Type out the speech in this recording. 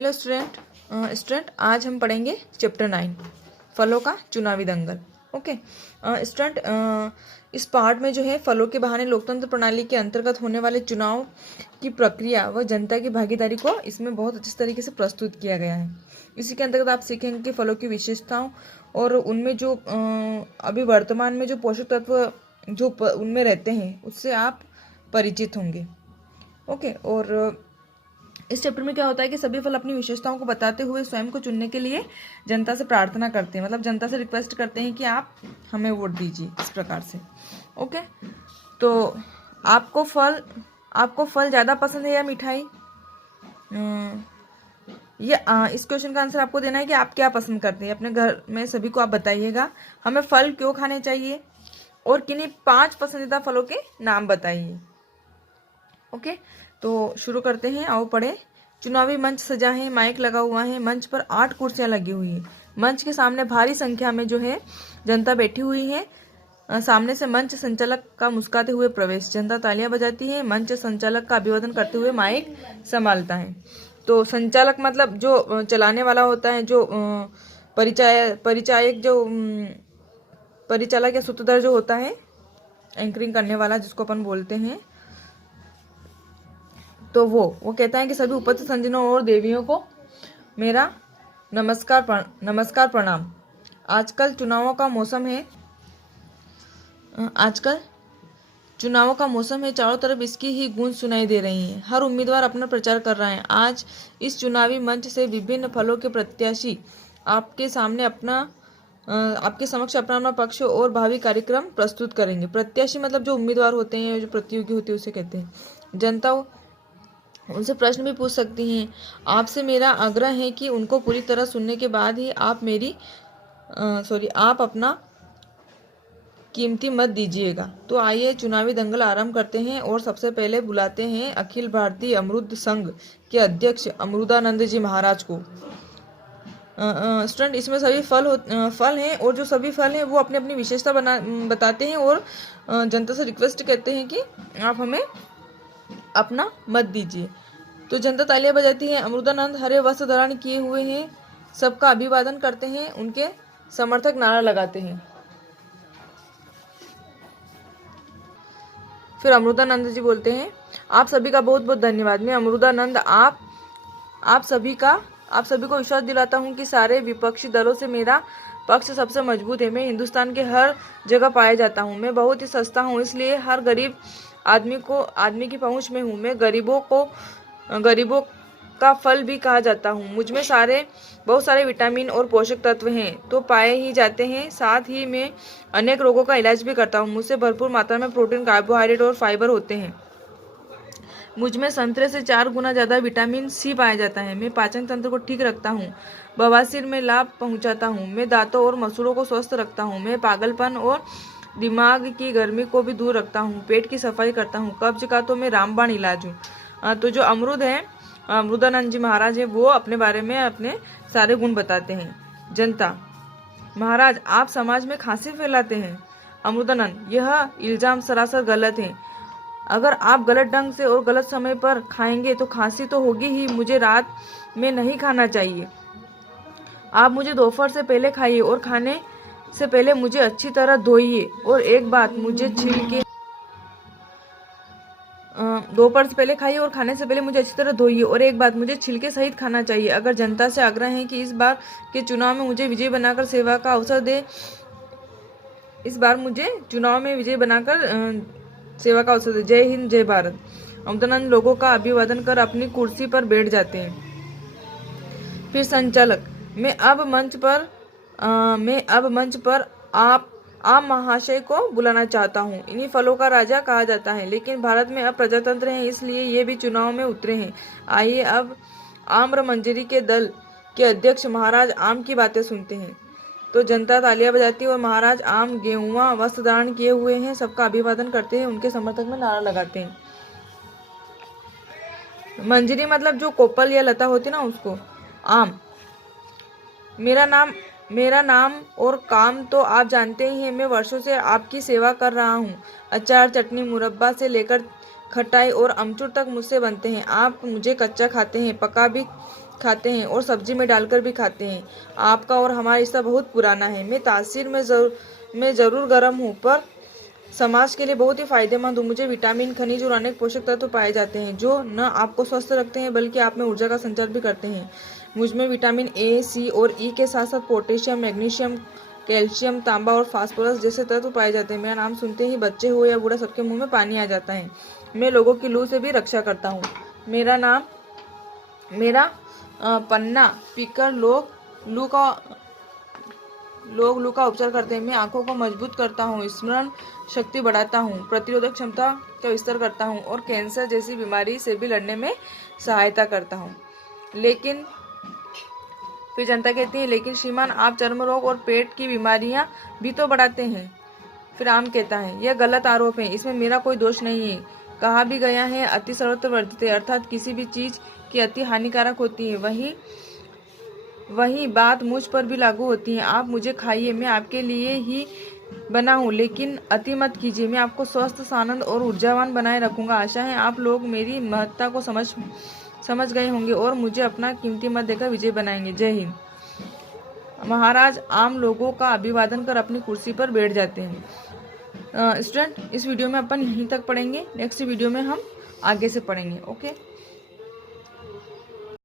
Hello student आज हम पढ़ेंगे चैप्टर 9 फलों का चुनावी दंगल। ओके स्टूडेंट, इस पार्ट में जो है फलों के बहाने लोकतंत्र प्रणाली के अंतर्गत होने वाले चुनाव की प्रक्रिया व जनता की भागीदारी को इसमें बहुत अच्छे तरीके से प्रस्तुत किया गया है। इसी के अंतर्गत आप सीखेंगे कि फलों की विशेषताओं और उनमें जो अभी वर्तमान में जो पोषक तत्व जो उनमें रहते हैं उससे आप परिचित होंगे। ओके और इस चैप्टर में क्या होता है कि सभी फल अपनी विशेषताओं को बताते हुए स्वयं को चुनने के लिए जनता से प्रार्थना करते हैं, मतलब जनता से रिक्वेस्ट करते हैं कि आप हमें वोट दीजिए, इस प्रकार से। ओके, तो आपको फल ज़्यादा पसंद है या मिठाई? ये इस क्वेश्चन का आंसर आपको देना है कि आप क्या पसंद करते हैं। अपने घर में सभी को आप बताइएगा हमें फल क्यों खाने चाहिए और किन्हीं 5 पसंदीदा फलों के नाम बताइए। ओके, तो शुरू करते हैं, आओ पढ़े। चुनावी मंच सजा है, माइक लगा हुआ है, मंच पर 8 कुर्सियां लगी हुई हैं। मंच के सामने भारी संख्या में जो है जनता बैठी हुई है। सामने से मंच संचालक का मुस्कुराते हुए प्रवेश, जनता तालियां बजाती है, मंच संचालक का अभिवादन करते हुए माइक संभालता है। तो संचालक मतलब जो चलाने वाला होता है, जो परिचायक जो परिचालक या सूत्रधार जो होता है, एंकरिंग करने वाला जिसको अपन बोलते हैं, तो वो कहता है कि सभी उपस्थित संजनों और देवियों को मेरा नमस्कार प्रणाम। आजकल चुनावों का मौसम है, चारों तरफ इसकी ही गूंज सुनाई दे रही है। हर उम्मीदवार अपना प्रचार कर रहा है। आज इस चुनावी मंच से विभिन्न फलों के प्रत्याशी आपके समक्ष अपना पक्ष और भावी कार्यक्रम प्रस्तुत करेंगे। प्रत्याशी मतलब जो उम्मीदवार होते हैं, जो प्रतियोगी होते हैं, उसे कहते हैं। जनता उनसे प्रश्न भी पूछ सकती हैं। आपसे मेरा आग्रह है कि उनको पूरी तरह सुनने के बाद ही आप अपना कीमती मत दीजिएगा। तो आइए चुनावी दंगल आरंभ करते हैं और सबसे पहले बुलाते हैं अखिल भारतीय अमरूद संघ के अध्यक्ष अमरूदानंद जी महाराज को। स्टूडेंट, इसमें सभी फल हैं और जो सभी फल हैं वो अपनी अपनी विशेषता बताते हैं और जनता से रिक्वेस्ट करते हैं कि आप हमें अपना मत दीजिए। तो जनता तालियां बजाती है। अमरूदानंद हरे वस्त्र धारण किए हुए हैं, सबका अभिवादन करते हैं, उनके समर्थक नारा लगाते हैं। फिर अमरूदानंद जी बोलते हैं, आप सभी का बहुत बहुत धन्यवाद। मैं अमरूदानंद आप सभी को विश्वास दिलाता हूं कि सारे विपक्षी दलों से मेरा पक्ष सबसे मजबूत है। मैं हिंदुस्तान के हर जगह पाया जाता हूं। मैं बहुत ही सस्ता हूं, इसलिए हर गरीब आदमी की पहुंच में हूँ। मैं गरीबों का फल भी कहा जाता हूँ। मुझ में बहुत सारे विटामिन और पोषक तत्व हैं तो पाए ही जाते हैं। साथ ही मैं अनेक रोगों का इलाज भी करता हूँ। मुझसे भरपूर मात्रा में प्रोटीन, कार्बोहाइड्रेट और फाइबर होते हैं। मुझ में संतरे से 4 गुना ज़्यादा विटामिन सी पाया जाता है। मैं पाचन तंत्र को ठीक रखता हूँ, बवासीर में लाभ पहुँचाता हूँ। मैं दांतों और मसूड़ों को स्वस्थ रखता हूँ। मैं पागलपन और दिमाग की गर्मी को भी दूर रखता हूँ। पेट की सफाई करता हूँ। कब्ज का तो मैं रामबाण इलाज हूँ। तो जो अमरूदानंद जी महाराज है वो अपने बारे में अपने सारे गुण बताते हैं। जनता, महाराज आप समाज में खांसी फैलाते हैं। अमरूदानंद, यह इल्जाम सरासर गलत है। अगर आप गलत ढंग से और गलत समय पर खाएंगे तो खांसी तो होगी ही। मुझे रात में नहीं खाना चाहिए। आप मुझे दोपहर से पहले खाइए और खाने से पहले मुझे अच्छी तरह धोइए। और एक बात, मुझे छिलके सहित खाना चाहिए। अगर जनता से आग्रह है कि इस बार के चुनाव में मुझे विजयी बनाकर सेवा का अवसर दे जय हिंद, जय भारत। अमरूदानंद लोगों का अभिवादन कर अपनी कुर्सी पर बैठ जाते हैं। फिर संचालक, मैं अब मंच पर आप महाशय को बुलाना चाहता हूँ। इन्हीं फलों का राजा कहा जाता है, लेकिन भारत में अब प्रजातंत्र है, इसलिए ये भी चुनाव में उतरे हैं। आइए अब आम्र मंजरी के दल के अध्यक्ष महाराज आम की बातें सुनते हैं। तो जनता तालियां बजाती है और महाराज आम गेहुआ वस्त्र धारण किए हुए हैं, सबका अभिवादन करते हैं, उनके समर्थक में नारा लगाते हैं। मंजरी मतलब जो कोपल या लता होती है ना, उसको। आम, मेरा नाम और काम तो आप जानते ही हैं। मैं वर्षों से आपकी सेवा कर रहा हूँ। अचार, चटनी, मुरब्बा से लेकर खटाई और अमचूर तक मुझसे बनते हैं। आप मुझे कच्चा खाते हैं, पका भी खाते हैं और सब्जी में डालकर भी खाते हैं। आपका और हमारा रिश्ता बहुत पुराना है। मैं तासीर में ज़रूर गर्म हूँ, पर समाज के लिए बहुत ही फायदेमंद हूँ। मुझे विटामिन, खनिज और अनेक पोषक तत्व पाए जाते हैं जो न आपको स्वस्थ रखते हैं बल्कि आप में ऊर्जा का संचार भी करते हैं। मुझ में विटामिन ए, सी और ई के साथ साथ पोटेशियम, मैग्नीशियम, कैल्शियम, तांबा और फास्फोरस जैसे तत्व पाए जाते हैं। मेरा नाम सुनते ही बच्चे हो या बूढ़ा सबके मुंह में पानी आ जाता है। मैं लोगों की लू से भी रक्षा करता हूँ। मेरा पन्ना पीकर लोग लू का उपचार करते हैं। मैं आंखों को मजबूत करता हूँ, स्मरण शक्ति बढ़ाता हूँ, प्रतिरोधक क्षमता का विस्तार करता हूँ और कैंसर जैसी बीमारी से भी लड़ने में सहायता करता हूँ। लेकिन फिर जनता कहती है, लेकिन श्रीमान आप चर्म रोग और पेट की बीमारियां भी तो बढ़ाते हैं। फिर आम कहता है, यह गलत आरोप है, इसमें मेरा कोई दोष नहीं है। कहा भी गया है अति सर्वत्र वर्जिते, अर्थात किसी भी चीज की अति हानिकारक होती है। वही बात मुझ पर भी लागू होती है। आप मुझे खाइए, मैं आपके लिए ही बना हूँ, लेकिन अति मत कीजिए। मैं आपको स्वस्थ, सानंद और ऊर्जावान बनाए रखूंगा। आशा है आप लोग मेरी महत्ता को समझ गए होंगे और मुझे अपना कीमती मत देकर विजय बनाएंगे। जय हिंद। महाराज आम लोगों का अभिवादन कर अपनी कुर्सी पर बैठ जाते हैं। स्टूडेंट, इस वीडियो में अपन यहीं तक पढ़ेंगे। नेक्स्ट वीडियो में हम आगे से पढ़ेंगे। ओके।